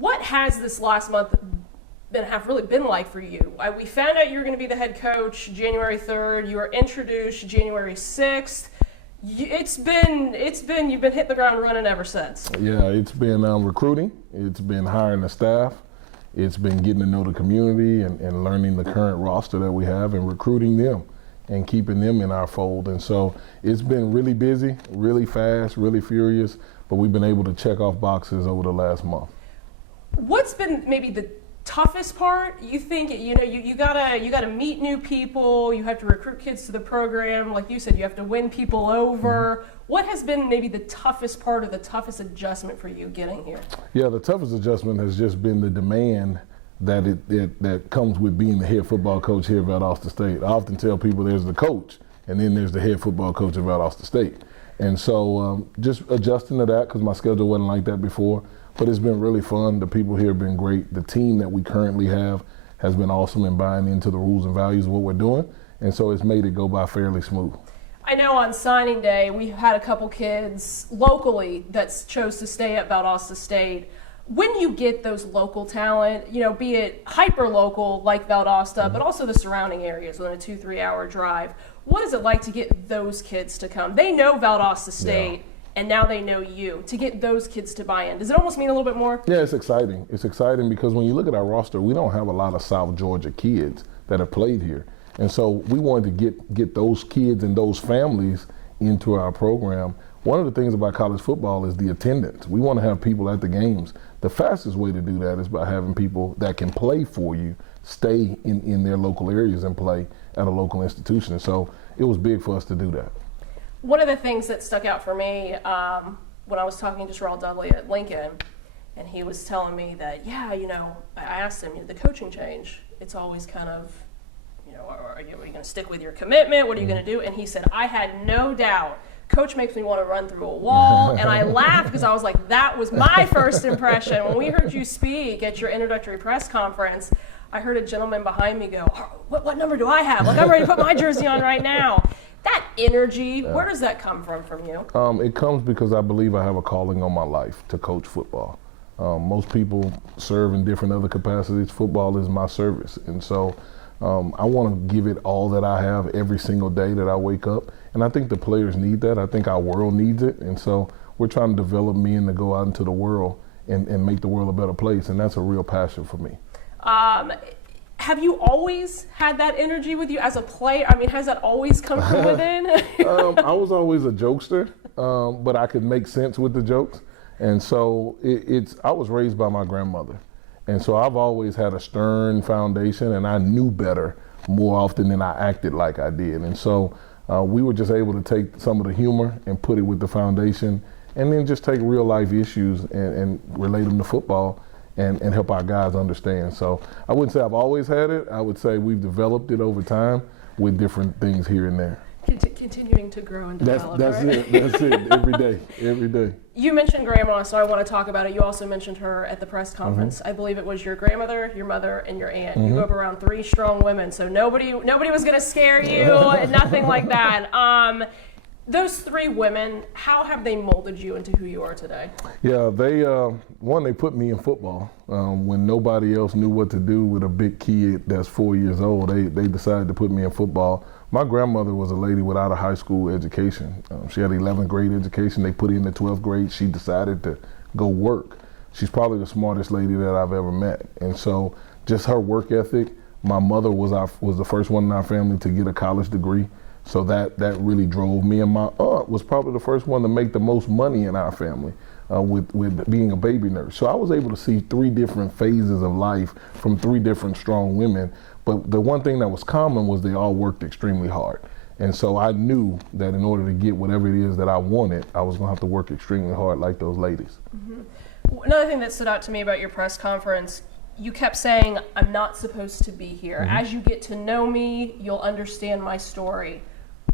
What has this last month really been like for you? We found out you were going to be the head coach January 3rd. You were introduced January 6th. You've been hitting the ground running ever since. Yeah, it's been recruiting. It's been hiring the staff. It's been getting to know the community and learning the current roster that we have and recruiting them and keeping them in our fold. And so it's been really busy, really fast, really furious, but we've been able to check off boxes over the last month. What's been maybe the toughest part? You think, you gotta meet new people, you have to recruit kids to the program, like you said, you have to win people over. Mm-hmm. What has been maybe the toughest part or the toughest adjustment for you getting here? Yeah, the toughest adjustment has just been the demand that comes with being the head football coach here at Valdosta State. I often tell people there's the coach and then there's the head football coach at Valdosta State. And so just adjusting to that, because my schedule wasn't like that before. But it's been really fun. The people here have been great. The team that we currently have has been awesome in buying into the rules and values of what we're doing. And so it's made it go by fairly smooth. I know on signing day, we had a couple kids locally that chose to stay at Valdosta State. When you get those local talent, be it hyper local like Valdosta, mm-hmm. but also the surrounding areas within a 2-3 hour drive, what is it like to get those kids to come? They know Valdosta State. Yeah. And now they know you, to get those kids to buy in. Does it almost mean a little bit more? Yeah, it's exciting. It's exciting because when you look at our roster, we don't have a lot of South Georgia kids that have played here. And so we wanted to get those kids and those families into our program. One of the things about college football is the attendance. We want to have people at the games. The fastest way to do that is by having people that can play for you stay in their local areas and play at a local institution. So it was big for us to do that. One of the things that stuck out for me when I was talking to Terrell Dudley at Lincoln, and he was telling me that, I asked him, the coaching change, it's always kind of, are you going to stick with your commitment? What are you going to do? And he said, I had no doubt. Coach makes me want to run through a wall. And I laughed because I was like, that was my first impression. When we heard you speak at your introductory press conference, I heard a gentleman behind me go, what number do I have? Like, I'm ready to put my jersey on right now. That energy, where does that come from you? It comes because I believe I have a calling on my life to coach football. Most people serve in different other capacities. Football is my service. And so I want to give it all that I have every single day that I wake up. And I think the players need that. I think our world needs it. And so we're trying to develop men to go out into the world and make the world a better place. And that's a real passion for me. Have you always had that energy with you as a player? I mean, has that always come from within? I was always a jokester, but I could make sense with the jokes. And so I was raised by my grandmother. And so I've always had a stern foundation, and I knew better more often than I acted like I did. And so we were just able to take some of the humor and put it with the foundation, and then just take real life issues and relate them to football. And help our guys understand. So I wouldn't say I've always had it. I would say we've developed it over time with different things here and there. Continuing to grow and develop. That's right? That's it. Every day. You mentioned grandma, so I want to talk about it. You also mentioned her at the press conference. Mm-hmm. I believe it was your grandmother, your mother, and your aunt. Mm-hmm. You grew up around 3 strong women, so nobody was going to scare you. Nothing like that. Those 3 women, how have they molded you into who you are today? Yeah, they put me in football. When nobody else knew what to do with a big kid that's 4 years old, they decided to put me in football. My grandmother was a lady without a high school education. She had an 11th grade education. They put her in the 12th grade. She decided to go work. She's probably the smartest lady that I've ever met. And so just her work ethic. My mother was the first one in our family to get a college degree. So that really drove me, and my aunt was probably the first one to make the most money in our family with being a baby nurse. So I was able to see 3 different phases of life from 3 different strong women. But the one thing that was common was they all worked extremely hard. And so I knew that in order to get whatever it is that I wanted, I was going to have to work extremely hard like those ladies. Mm-hmm. Another thing that stood out to me about your press conference, you kept saying, I'm not supposed to be here. Mm-hmm. As you get to know me, you'll understand my story.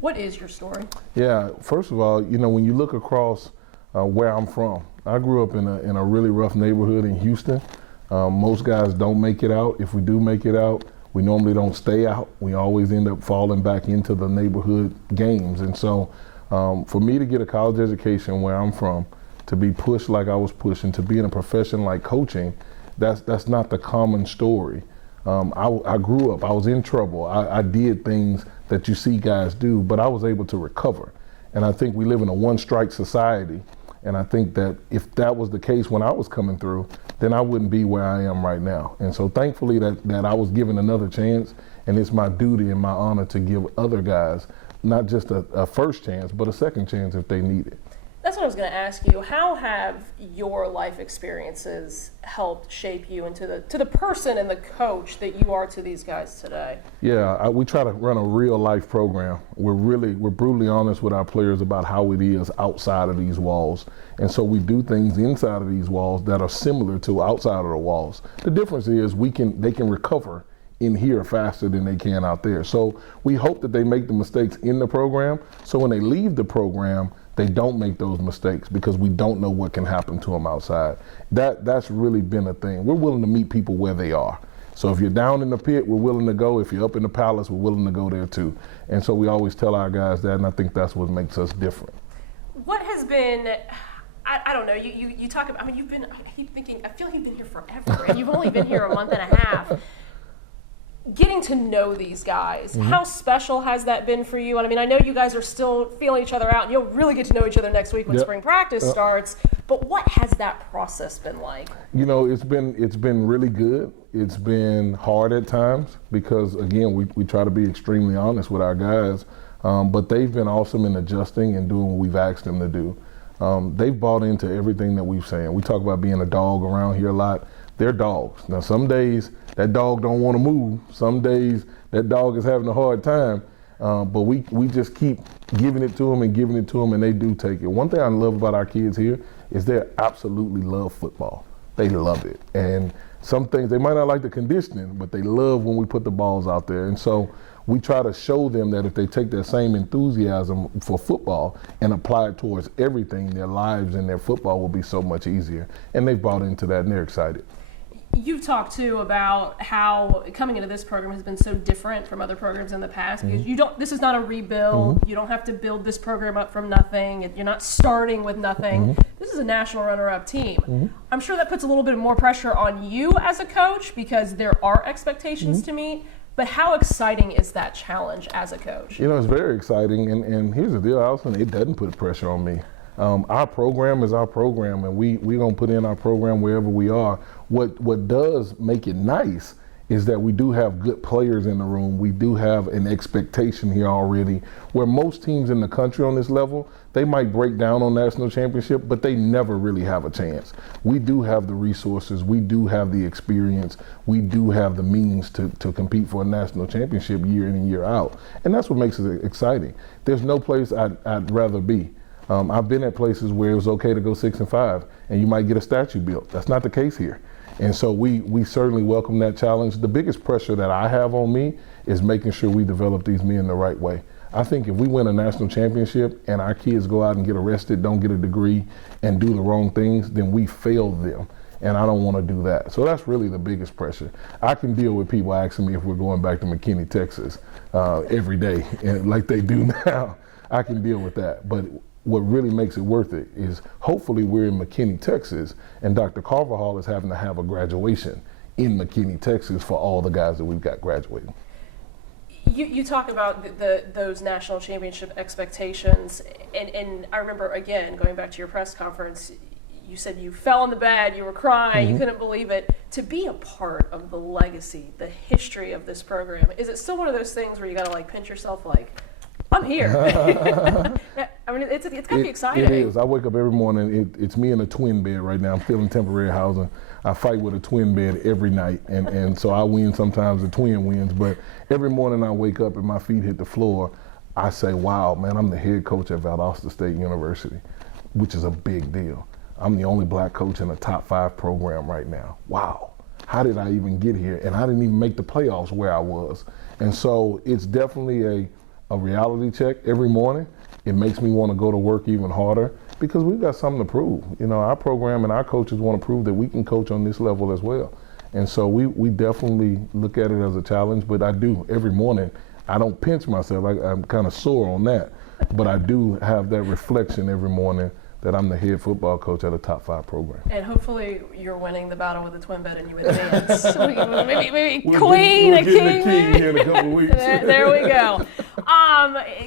What is your story? Yeah, first of all, when you look across where I'm from, I grew up in a really rough neighborhood in Houston. Most guys don't make it out. If we do make it out, we normally don't stay out. We always end up falling back into the neighborhood games. And so for me to get a college education where I'm from, to be pushed like I was pushing, to be in a profession like coaching, that's not the common story. I grew up, I was in trouble. I did things that you see guys do, but I was able to recover. And I think we live in a one-strike society. And I think that if that was the case when I was coming through, then I wouldn't be where I am right now. And so thankfully that I was given another chance, and it's my duty and my honor to give other guys not just a first chance, but a second chance if they need it. That's what I was going to ask you. How have your life experiences helped shape you into the person and the coach that you are to these guys today? Yeah, we try to run a real life program. We're brutally honest with our players about how it is outside of these walls. And so we do things inside of these walls that are similar to outside of the walls. The difference is they can recover in here faster than they can out there. So we hope that they make the mistakes in the program, so when they leave the program, they don't make those mistakes, because we don't know what can happen to them outside. That's really been a thing. We're willing to meet people where they are. So if you're down in the pit, we're willing to go. If you're up in the palace, we're willing to go there too. And so we always tell our guys that, and I think that's what makes us different. What has been, I don't know, you talk about, I mean, I keep thinking, I feel like you've been here forever, and you've only been here a month and a half. Getting to know these guys, how special has that been for you? And I mean, I know you guys are still feeling each other out, and you'll really get to know each other next week when spring practice starts. But what has that process been like? You know, it's been really good. It's been hard at times because, again, we try to be extremely honest with our guys. But they've been awesome in adjusting and doing what we've asked them to do. They've bought into everything that we've said. We talk about being a dog around here a lot. They're dogs. Now, some days that dog don't want to move. Some days that dog is having a hard time. But we just keep giving it to them and giving it to them, and they do take it. One thing I love about our kids here is they absolutely love football. They love it. And some things, they might not like the conditioning, but they love when we put the balls out there. And so we try to show them that if they take that same enthusiasm for football and apply it towards everything, their lives and their football will be so much easier. And they've bought into that, and they're excited. You've talked too about how coming into this program has been so different from other programs in the past, because this is not a rebuild. You don't have to build this program up from nothing. You're not starting with nothing. This is a national runner-up team. I'm sure that puts a little bit more pressure on you as a coach, because there are expectations to meet. But how exciting is that challenge as a coach? You know, it's very exciting, and here's the deal, Allison, it doesn't put pressure on me. Our program is our program, and we're going to put in our program wherever we are. What does make it nice is that we do have good players in the room. We do have an expectation here already, where most teams in the country on this level, they might break down on national championship, but they never really have a chance. We do have the resources. We do have the experience. We do have the means to compete for a national championship year in and year out. And that's what makes it exciting. There's no place I'd rather be. I've been at places where it was okay to go 6-5, and you might get a statue built. That's not the case here. And so we certainly welcome that challenge. The biggest pressure that I have on me is making sure we develop these men the right way. I think if we win a national championship and our kids go out and get arrested, don't get a degree, and do the wrong things, then we failed them. And I don't want to do that. So that's really the biggest pressure. I can deal with people asking me if we're going back to McKinney, Texas every day, and like they do now. I can deal with that. But what really makes it worth it is hopefully we're in McKinney, Texas, and Dr. Carvajal is having to have a graduation in McKinney, Texas for all the guys that we've got graduating. You talk about those national championship expectations, and I remember, again, going back to your press conference, you said you fell on the bed, you were crying, you couldn't believe it. To be a part of the legacy, the history of this program, is it still one of those things where you got to like pinch yourself like, I'm here. I mean, it's going to be exciting. It is. I wake up every morning. It's me in a twin bed right now. I'm still in temporary housing. I fight with a twin bed every night, and so I win sometimes. The twin wins. But every morning I wake up and my feet hit the floor. I say, wow, man, I'm the head coach at Valdosta State University, which is a big deal. I'm the only black coach in a top 5 program right now. Wow. How did I even get here? And I didn't even make the playoffs where I was. And so it's definitely a reality check every morning. It makes me want to go to work even harder because we've got something to prove. You know, our program and our coaches want to prove that we can coach on this level as well. And so we definitely look at it as a challenge, but I do every morning. I don't pinch myself. I'm kind of sore on that, but I do have that reflection every morning that I'm the head football coach at a top 5 program. And hopefully you're winning the battle with the twin bed and you advance. maybe We'll queen, get a king. the king here in a couple of weeks. there we go.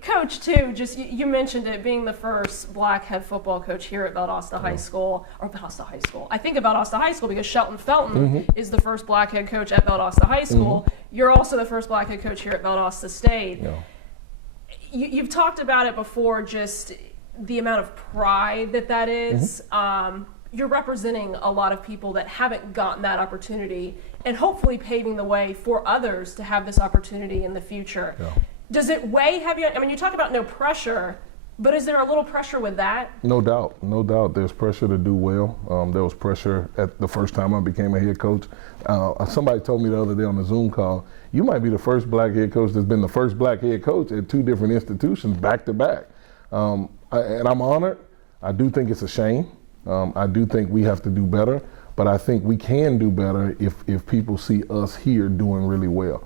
Coach, too, just you mentioned it, being the first black head football coach here at Valdosta High School, or Valdosta High School. I think of Valdosta High School because Shelton Felton is the first black head coach at Valdosta High School. You're also the first black head coach here at Valdosta State. Yeah. You've talked about it before, just the amount of pride that is. You're representing a lot of people that haven't gotten that opportunity and hopefully paving the way for others to have this opportunity in the future. Yeah. Does it weigh heavy? I mean, you talk about no pressure, but is there a little pressure with that? No doubt. There's pressure to do well. There was pressure at the first time I became a head coach. Somebody told me the other day on the Zoom call, you might be the first black head coach that's been the first black head coach at 2 different institutions back to back. And I'm honored. I do think it's a shame. I do think we have to do better, but I think we can do better if people see us here doing really well.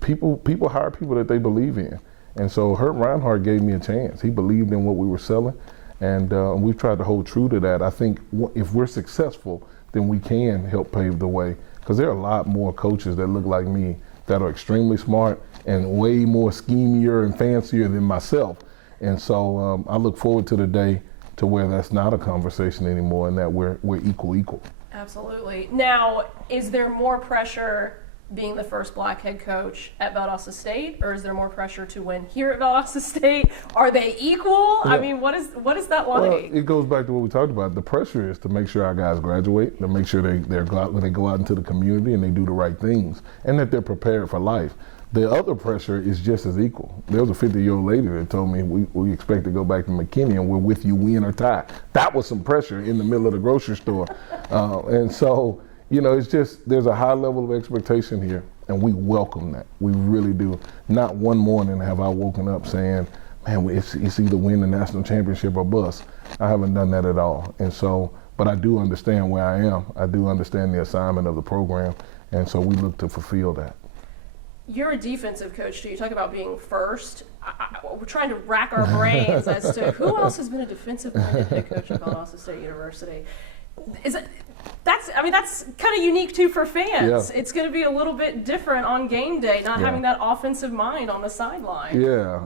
People hire people that they believe in. And so Herb Reinhardt gave me a chance. He believed in what we were selling, and we've tried to hold true to that. I think if we're successful, then we can help pave the way, because there are a lot more coaches that look like me that are extremely smart and way more schemier and fancier than myself. And so I look forward to the day to where that's not a conversation anymore and that we're equal. Absolutely. Now, is there more pressure being the first black head coach at Valdosta State, or is there more pressure to win here at Valdosta State? Are they equal? Yeah. I mean, what is that like? Well, it goes back to what we talked about. The pressure is to make sure our guys graduate, to make sure they when they go out into the community and they do the right things, and that they're prepared for life. The other pressure is just as equal. There was a 50-year-old lady that told me we expect to go back to McKinney and we're with you, win or tie. That was some pressure in the middle of the grocery store. And so, it's just, there's a high level of expectation here, and we welcome that. We really do. Not one morning have I woken up saying, man, it's either win the national championship or bust. I haven't done that at all. And so, but I do understand where I am. I do understand the assignment of the program, and so we look to fulfill that. You're a defensive coach, too. You talk about being first. We're trying to rack our brains as to who else has been a defensive-minded head coach at Valdosta State University. That's kind of unique, too, for fans. Yeah. It's going to be a little bit different on game day, not having that offensive mind on the sideline. Yeah.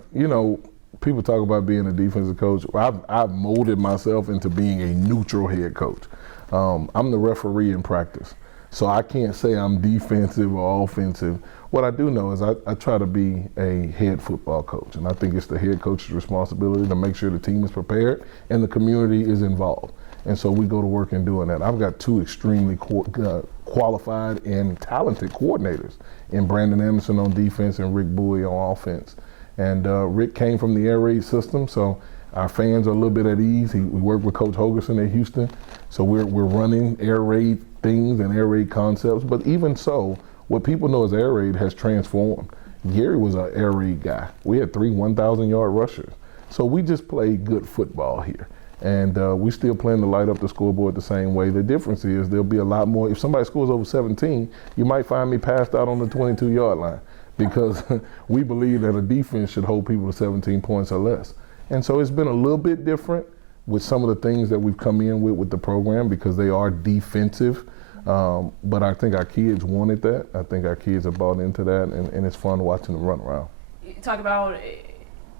People talk about being a defensive coach. I've molded myself into being a neutral head coach. I'm the referee in practice, so I can't say I'm defensive or offensive. What I do know is I try to be a head football coach, and I think it's the head coach's responsibility to make sure the team is prepared and the community is involved. And so we go to work in doing that. I've got 2 extremely qualified and talented coordinators in Brandon Anderson on defense and Rick Bowie on offense. And Rick came from the air raid system, so our fans are a little bit at ease. We work with Coach Hogerson at Houston, so we're running air raid things and air raid concepts. But even so, what people know as air raid has transformed. Gary was an air raid guy. We had 3 1,000-yard rushers. So we just play good football here. And we still plan to light up the scoreboard the same way. The difference is there'll be a lot more. If somebody scores over 17, you might find me passed out on the 22-yard line, because we believe that a defense should hold people to 17 points or less. And so it's been a little bit different with some of the things that we've come in with the program, because they are defensive. But I think our kids wanted that. I think our kids have bought into that, and it's fun watching them run around. You talk about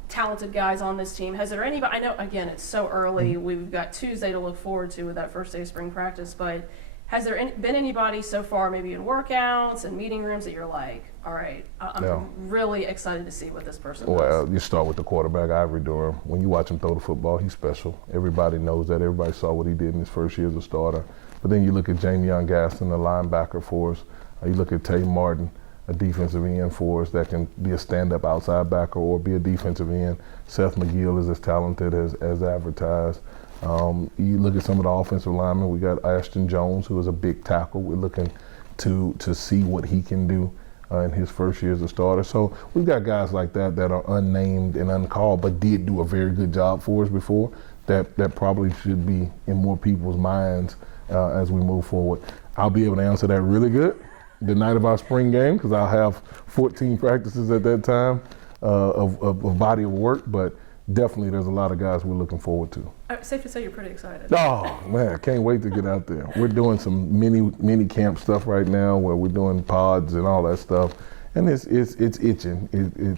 talented guys on this team. Has there anybody, I know, again, it's so early. We've got Tuesday to look forward to with that first day of spring practice, but has there been anybody so far, maybe in workouts and meeting rooms, that you're like, all right, I'm really excited to see what this person does? Well, you start with the quarterback, Ivory Durham. When you watch him throw the football, he's special. Everybody knows that. Everybody saw what he did in his first year as a starter. But then you look at Jamion Gaston, the linebacker for us. You look at Tay Martin, a defensive end for us that can be a stand-up outside backer or be a defensive end. Seth McGill is as talented as advertised. You look at some of the offensive linemen. We got Ashton Jones, who is a big tackle. We're looking to see what he can do in his first year as a starter. So we've got guys like that are unnamed and uncalled, but did do a very good job for us before, that probably should be in more people's minds as we move forward. I'll be able to answer that really good the night of our spring game, because I'll have 14 practices at that time of body of work. But definitely there's a lot of guys we're looking forward to. Safe to say you're pretty excited. Oh man, I can't wait to get out there. We're doing some mini camp stuff right now where we're doing pods and all that stuff, and it's itching.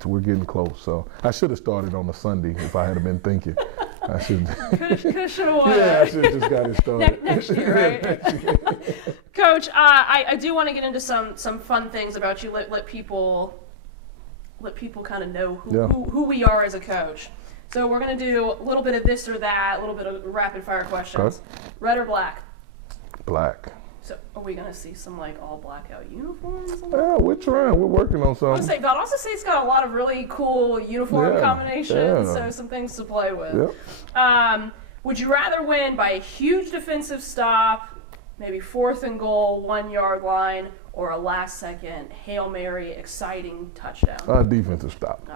We're getting close. So I should have started on a Sunday if I had been thinking. I should. Should have won. Yeah, I should have just got it started. Next year, right? Next year. Coach, I do want to get into some fun things about you. Let people kind of know who we are as a coach. So we're going to do a little bit of this or that, a little bit of rapid fire questions. Okay. Red or black? Black. So are we going to see some like all blackout uniforms? Yeah, we're trying. We're working on I something. want to say Valdosta State's got a lot of really cool uniform combinations, so some things to play with. Yep. Would you rather win by a huge defensive stop, maybe 4th and goal, 1 yard line, or a last second Hail Mary exciting touchdown? Defensive stop.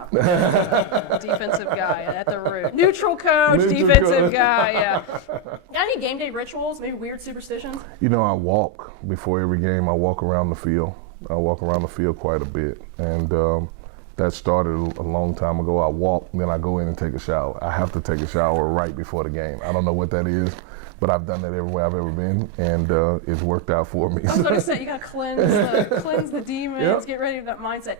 Defensive guy at the root. Neutral coach, defensive guy, yeah. Got any game day rituals, maybe weird superstitions? You know, I walk before every game. I walk around the field. I walk around the field quite a bit. And that started a long time ago. I walk, then I go in and take a shower. I have to take a shower right before the game. I don't know what that is, but I've done that everywhere I've ever been, and it's worked out for me. I was going to say, you got to cleanse the demons, get ready for that mindset.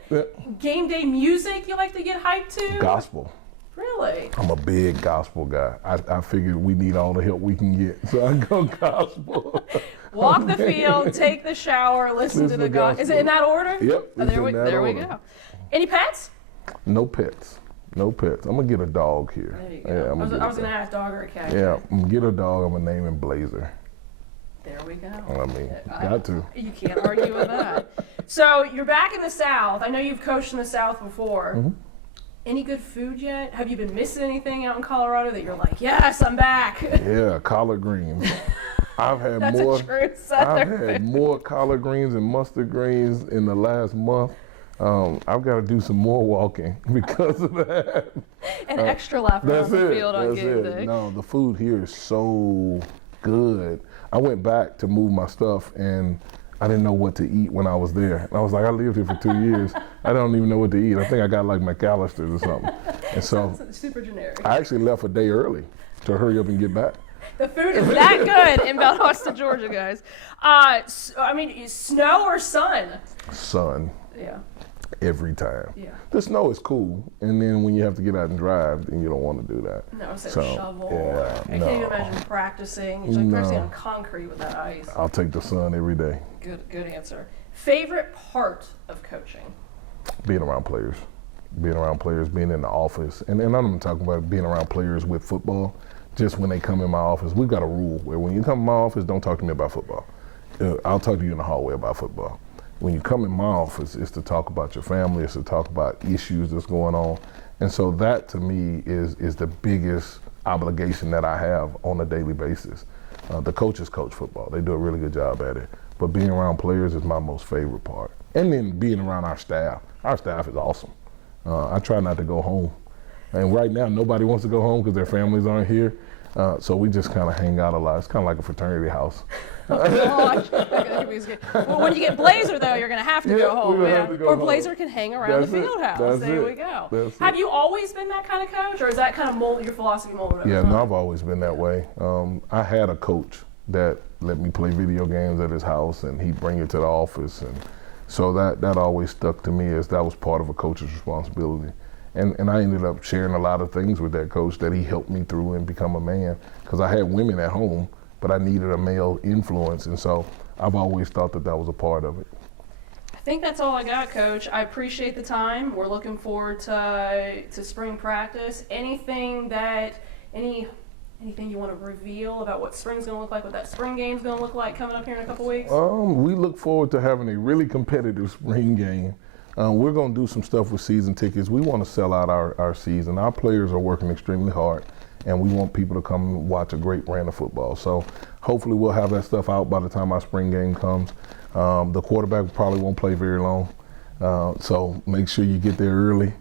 Game day music you like to get hyped to? Gospel. Really? I'm a big gospel guy. I figured we need all the help we can get, so I go gospel. Walk the field, take the shower, listen to the gospel. Is it in that order? Yep. There we go. Any pets? No pets. No pets. I'm going to get a dog here. There you go. Yeah, I was going to ask dog or a cat. Yeah, I'm going to get a dog. I'm going to name him Blazer. There we go. I mean, got to. You can't argue with that. So you're back in the South. I know you've coached in the South before. Mm-hmm. Any good food yet? Have you been missing anything out in Colorado that you're like, yes, I'm back? Yeah, collard greens. I've had That's more. A true Southern I've had food. more collard greens and mustard greens in the last month. I've got to do some more walking because of that. An extra lap around the field on game day. No, the food here is so good. I went back to move my stuff and I didn't know what to eat when I was there. And I was like, I lived here for 2 years. I don't even know what to eat. I think I got like McAllister's or something. And so super generic. I actually left a day early to hurry up and get back. The food is that good in Valdosta, Georgia, guys. I mean, snow or sun? Sun. Yeah. Every time. Yeah. The snow is cool, and then when you have to get out and drive, then you don't want to do that. No, so shovel. Yeah, I can't even imagine practicing. You're like practicing on concrete with that ice. I'll take the sun every day. Good answer. Favorite part of coaching? Being around players. Being around players, being in the office. And I'm not talking about being around players with football. Just when they come in my office, we've got a rule where when you come in my office, don't talk to me about football. I'll talk to you in the hallway about football. When you come in my office, it's to talk about your family, it's to talk about issues that's going on. And so that to me is the biggest obligation that I have on a daily basis. The coaches coach football. They do a really good job at it. But being around players is my most favorite part. And then being around our staff. Our staff is awesome. I try not to go home. And right now, nobody wants to go home because their families aren't here. So we just kind of hang out a lot. It's kind of like a fraternity house. Oh, gosh. Well, when you get Blazer, though, you're going to have to go home. Have to go or home. Blazer can hang around the field house. There we go. Have you always been that kind of coach, or is that kind of your philosophy molded over time? No, I've always been that way. I had a coach that let me play video games at his house, and he'd bring it to the office. And so that always stuck to me as that was part of a coach's responsibility. And I ended up sharing a lot of things with that coach that he helped me through and become a man. Because I had women at home, but I needed a male influence. And so I've always thought that was a part of it. I think that's all I got, Coach. I appreciate the time. We're looking forward to spring practice. Anything you want to reveal about what spring's going to look like, what that spring game's going to look like coming up here in a couple weeks? We look forward to having a really competitive spring game. We're going to do some stuff with season tickets. We want to sell out our season. Our players are working extremely hard, and we want people to come and watch a great brand of football. So hopefully we'll have that stuff out by the time our spring game comes. The quarterback probably won't play very long, so make sure you get there early.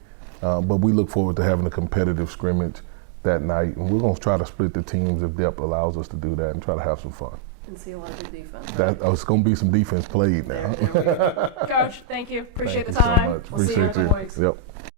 But we look forward to having a competitive scrimmage that night, and we're going to try to split the teams if depth allows us to do that and try to have some fun. And see a lot of good defense. It's going to be some defense played now. There we go. Coach, thank you. Appreciate Thank the you time. so much. We'll see you in a couple weeks. Yep.